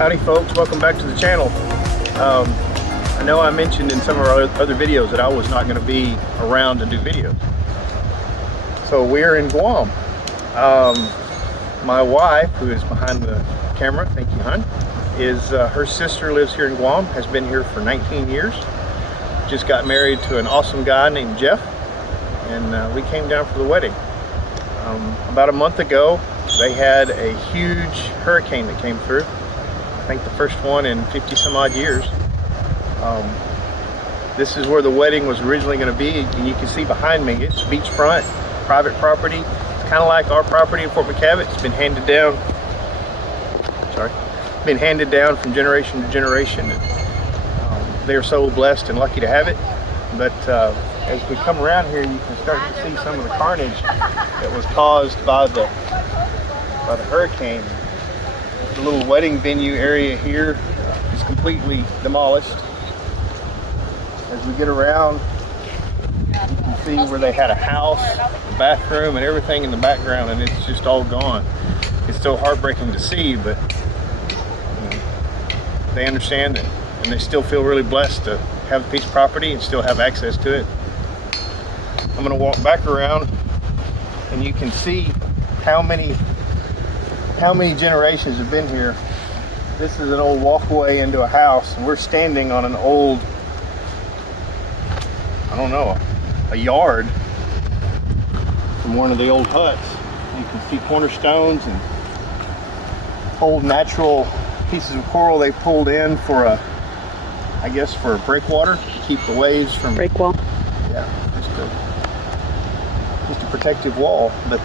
Howdy folks, welcome back to the channel. I know I mentioned in some of our other videos that I was not going to be around to do videos. So we're in Guam. My wife, who is behind the camera, thank you hon, is her sister lives here in Guam, has been here for 19 years. Just got married to an awesome guy named Jeff, and we came down for the wedding. About a month ago, they had a huge hurricane that came through. I think the first one in 50 some odd years. This is where the wedding was originally going to be, and you can see behind me, it's beachfront, private property. It's kind of like our property in Fort McCavitt. It's been handed down, from generation to generation. And, they're so blessed and lucky to have it. But as we come around here, you can start to see some of the carnage that was caused by the hurricane. The little wedding venue area here is completely demolished. As we get around, you can see where they had a house, a bathroom, and everything in the background, and it's just all gone. It's still heartbreaking to see, but they understand it, and they still feel really blessed to have a piece of property and still have access to it. I'm going to walk back around, and you can see how many generations have been here. This is an old walkway into a house, and we're standing on an old, I don't know, a yard from one of the old huts. You can see cornerstones and old natural pieces of coral they pulled in for I guess for breakwater, to keep the waves from... Breakwall? Yeah, just a protective wall. But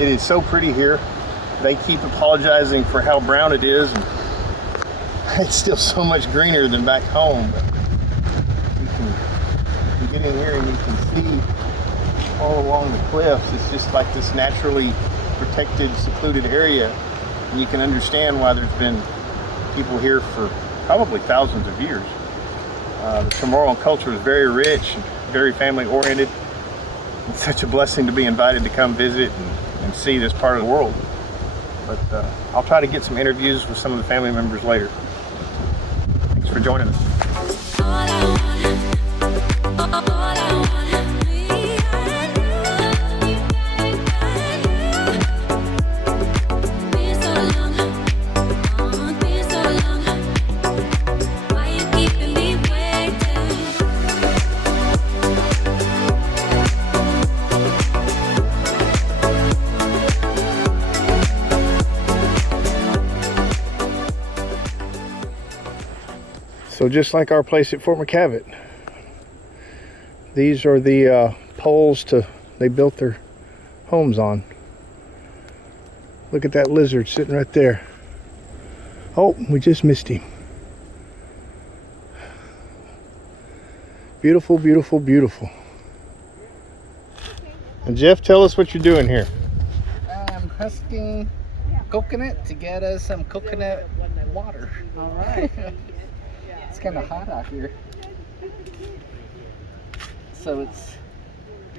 it is so pretty here. They keep apologizing for how brown it is, and it's still so much greener than back home. But you get in here and you can see all along the cliffs. It's just like this naturally protected, secluded area, and you can understand why there's been people here for probably thousands of years. The Chamorro culture is very rich, very family oriented. It's such a blessing to be invited to come visit and see this part of the world. But I'll try to get some interviews with some of the family members later. Thanks for joining us. So just like our place at Fort McCavitt, these are the poles they built their homes on. Look at that lizard sitting right there. Oh, we just missed him. Beautiful, beautiful, beautiful. And Jeff, tell us what you're doing here. I'm husking coconut to get us some coconut water. All right. It's kind of hot out here. So it's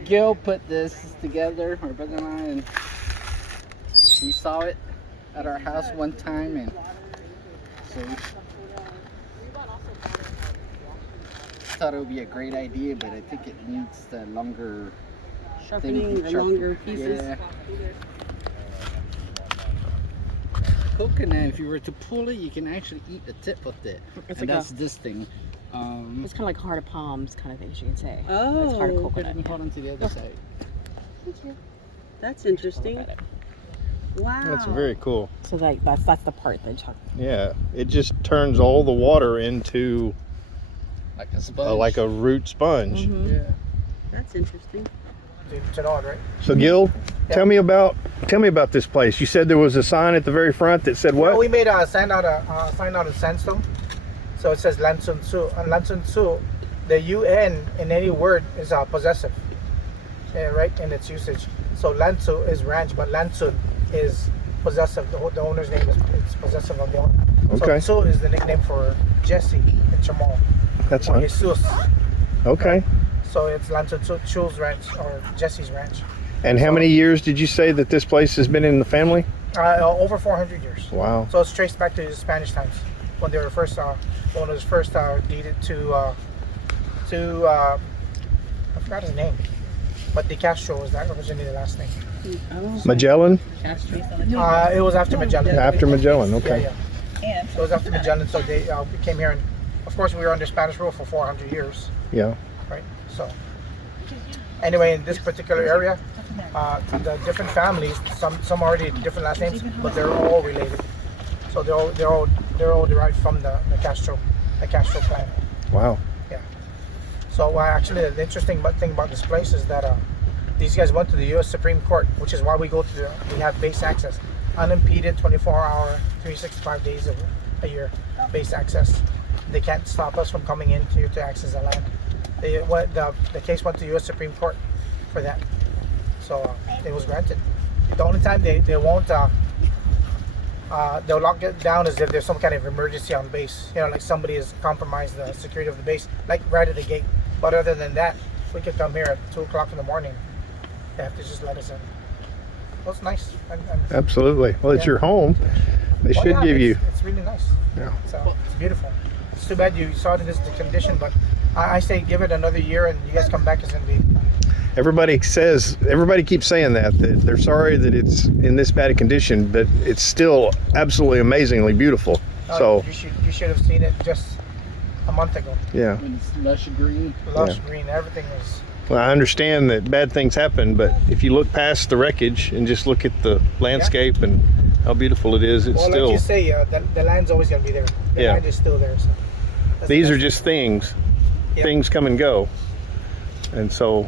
Gil put this together, my brother and I, and he saw it at our house one time, and so we thought it would be a great idea, but I think it needs the longer Sharpening, the longer pieces. Yeah. Coconut, if you were to pull it, you can actually eat the tip of it. It's and like that's this thing. It's kind of like heart of palms kind of things, you can say. Oh, it's heart of coconut. Hold on to the other side. Thank you. That's interesting. Wow. That's very cool. So that's the part that Chuck. Yeah, it just turns all the water into Like a sponge. like a root sponge. Mm-hmm. Yeah. That's interesting. It's an odd, right? So Gil, tell me about this place. You said there was a sign at the very front that said what? We made a sign out of sandstone, so it says Lansun Su. And Lansun Su, the UN in any word is possessive, right, in its usage. So Lansu is ranch, but Lansun is possessive. The owner's name is possessive of the owner. Okay. So Su is the nickname for Jesse in Chamorro. That's or nice. Jesus. Okay. So it's Lansun Chu's ranch or Jesse's ranch. And how many years did you say that this place has been in the family? Over 400 years. Wow. So it's traced back to the Spanish times when they were first when it was first deeded to I forgot his name, but De Castro was that originally the last name. Magellan? It was after Magellan. After Magellan, okay. Yeah. So it was after Magellan, so they came here, and of course we were under Spanish rule for 400 years, Yeah. right? So anyway, in this particular area, the different families, some already different last names, but they're all related. So they're all derived from the Castro clan. Wow. Yeah. So actually, the interesting thing about this place is that these guys went to the U.S. Supreme Court, which is why we go to we have base access, unimpeded, 24-hour, 365 days a year, base access. They can't stop us from coming in here to access the land. The case went to U.S. Supreme Court for that, so it was granted. The only time they won't they'll lock it down is if there's some kind of emergency on base. You know, like somebody has compromised the security of the base, like right at the gate. But other than that, we could come here at 2 o'clock in the morning. They have to just let us in. Well, it's nice. Absolutely. Well, it's Yeah. your home. They Well, should yeah, give you. It's really nice. Yeah. So it's beautiful. It's too bad you saw it in this condition, but I say give it another year and you guys come back. It's gonna be. Everybody keeps saying that they're sorry that it's in this bad a condition, but it's still absolutely amazingly beautiful. So you should have seen it just a month ago. yeah. When it's lush green. Lush Yeah. green, everything was. Well, I understand that bad things happen, but if you look past the wreckage and just look at the landscape and how beautiful it is, it's Well, still. like you say, the land's always gonna be there. The Yeah. land is still there. So that's These the are best just things. Yeah. Things come and go, and so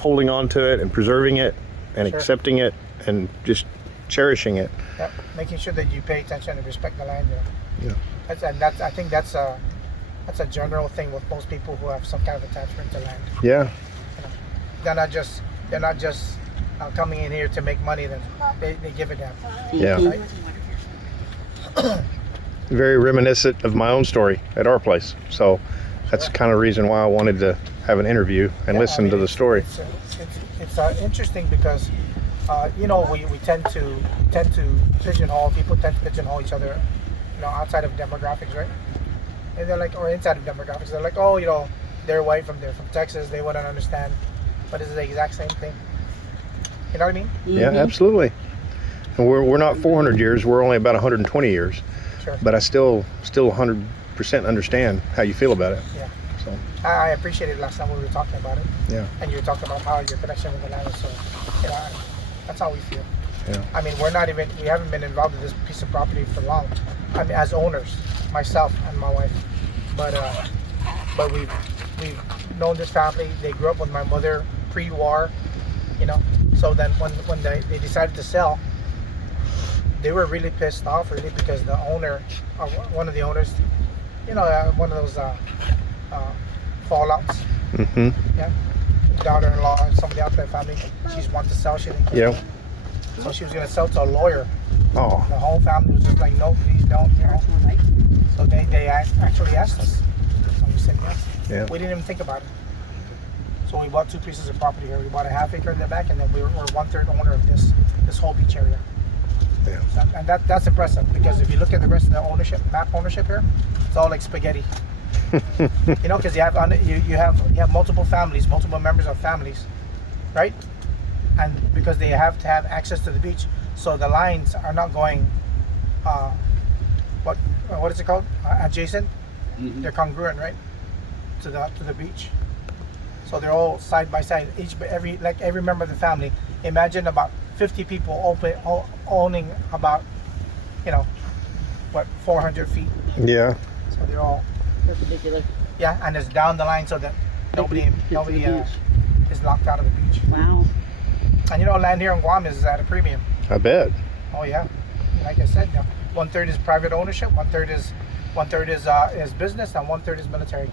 holding on to it and preserving it and Sure. accepting it and just cherishing it. thing. Yeah. Making sure that you pay attention and respect the land. You know. Yeah. I think that's a general thing with most people who have some kind of attachment to land. Yeah. They're not just coming in here to make money. Then they give a damn. Yeah. Right? Very reminiscent of my own story at our place. So that's the kind of reason why I wanted to have an interview and Yeah, listen I mean, to the story. It's interesting because you know we tend to pigeonhole people tend to pigeonhole each other, you know, outside of demographics, right? And they're like, or inside of demographics, they're like, oh, you know, they're white from Texas, they wouldn't understand, but it's the exact same thing. You know what I mean? Yeah, absolutely. And we're not 400 years. We're only about 120 years. Sure. But I still 100% understand how you feel about it. Yeah. So I appreciated last time we were talking about it, yeah. and you were talking about how your connection with the land is so, you know, that's how we feel. Yeah. I mean, we haven't been involved in this piece of property for long. I mean, as owners, myself and my wife, but we've known this family. They grew up with my mother pre-war, you know. So then when they decided to sell, they were really pissed off, really, because the owner, one of the owners, you know, one of those fallouts. Mm-hmm. Yeah, daughter-in-law and somebody out there family. She's wanted to sell. She didn't care. Yeah. So she was gonna sell to a lawyer. Oh. The whole family was just like, no, please don't, you know. So they actually asked us. So we said yes. Yeah. We didn't even think about it. So we bought 2 pieces of property here. We bought a half acre in the back, and then we're 1/3 owner of this whole beach area. Yeah. So, and that's impressive, because if you look at the rest of the map ownership here, it's all like spaghetti. You know, because you have multiple families, multiple members of families, right? And because they have to have access to the beach, so the lines are not going, what is it called? Adjacent. Mm-hmm. They're congruent, right? To the beach. So they're all side by side. Every member of the family. Imagine about 50 people owning about, you know, 400 feet. Yeah. So they're all. Perpendicular. Yeah, and it's down the line so that nobody is locked out of the beach. Wow. And you know, land here in Guam is at a premium. I bet. Oh yeah, like I said, 1/3 is private ownership, 1/3 is business, and 1/3 is military.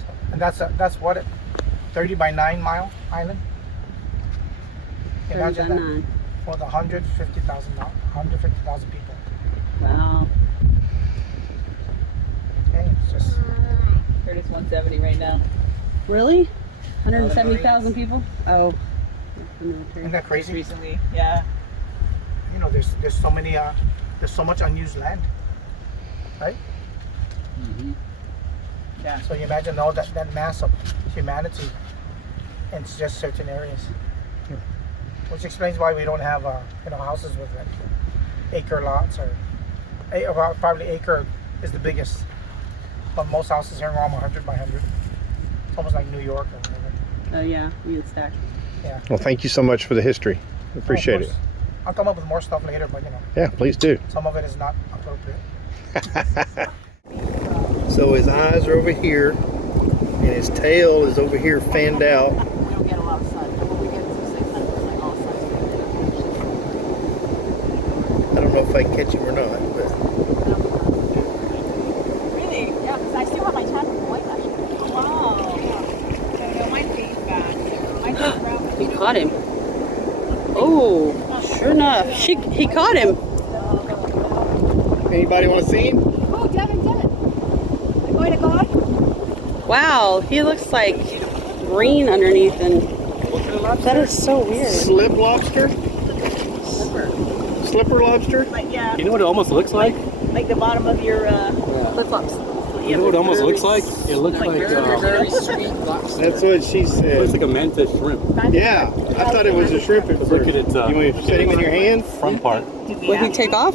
So, and that's what it. 30 by 9 mile island. Imagine that 39. for the 150,000 people. Wow. Okay, it's just. Heard it's 170 right now. Really? 170,000 people? Oh. The military. Isn't that Just crazy? recently, yeah. know, there's so many there's so much unused land, right? Yeah. So you imagine all that mass of humanity in just certain areas, which explains why we don't have you know, houses with like acre lots or about probably acre is the biggest, but most houses here in Guam are 100 by 100. It's almost like New York or whatever. Oh yeah, we can stack. Yeah. Well, thank you so much for the history. Appreciate it. I'll come up with more stuff later, but you know, Yeah, please do. some of it is not appropriate. So his eyes are over here, and his tail is over here fanned out. We don't get a lot of sun. And when we get to 600, like all sun's I don't know if I can catch him or not, but Really? Yeah, because I still have my tan from white actually. Wow. No, my feet bad. My feet brown. He caught him. Oh, sure enough. He caught him. anybody want to see him? Oh, Devin. I'm going to God. Wow, he looks like green underneath, and that is so weird. Slip lobster? Slipper lobster? Like, yeah, You know what it almost looks like? like the bottom of your, Flip flops. You know what it almost looks like? It looks like very sweet lobster. That's what she it looks said. like a mantis shrimp. Yeah, I thought it was a shrimp at Look first. at its You want me to set him in your hands? front part. Would he take off?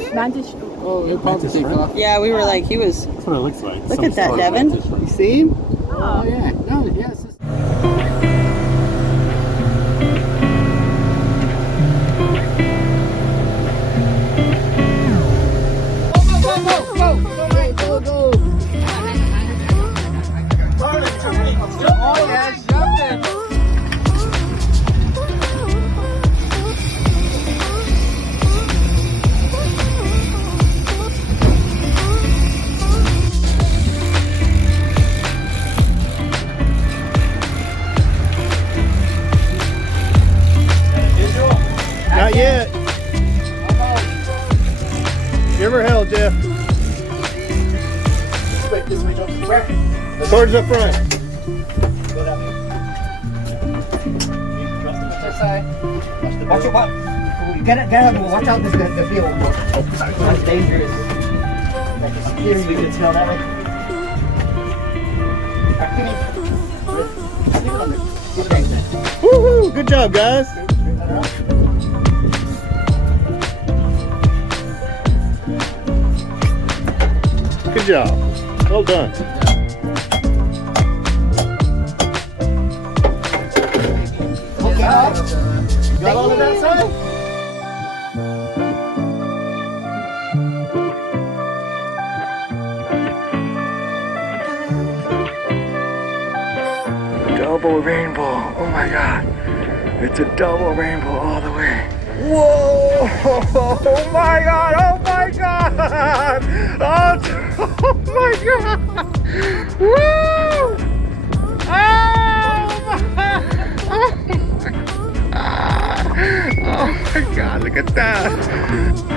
Oh, it'll probably take off. Yeah, we were like, he was. That's what it looks like. Look Some at that, sort of Devin. mantis shrimp. You see him? Oh, yeah. No, yeah, it's just... Oh, yeah, jumping. Not yet. Give her hell, Jeff. Wait, this way, Joseph. Where? Towards the front. Go down here. This side. Watch your butt. Get out, watch out, this the field. That's dangerous. Like it's here, you can smell that way. Woohoo! Good job, guys. Good job. Well done. Got all of that side? Double rainbow. Oh my god. It's a double rainbow all the way. Whoa! Oh my god! Oh my god! Oh, oh my god! Woo! Oh my! Oh my god! Look at that!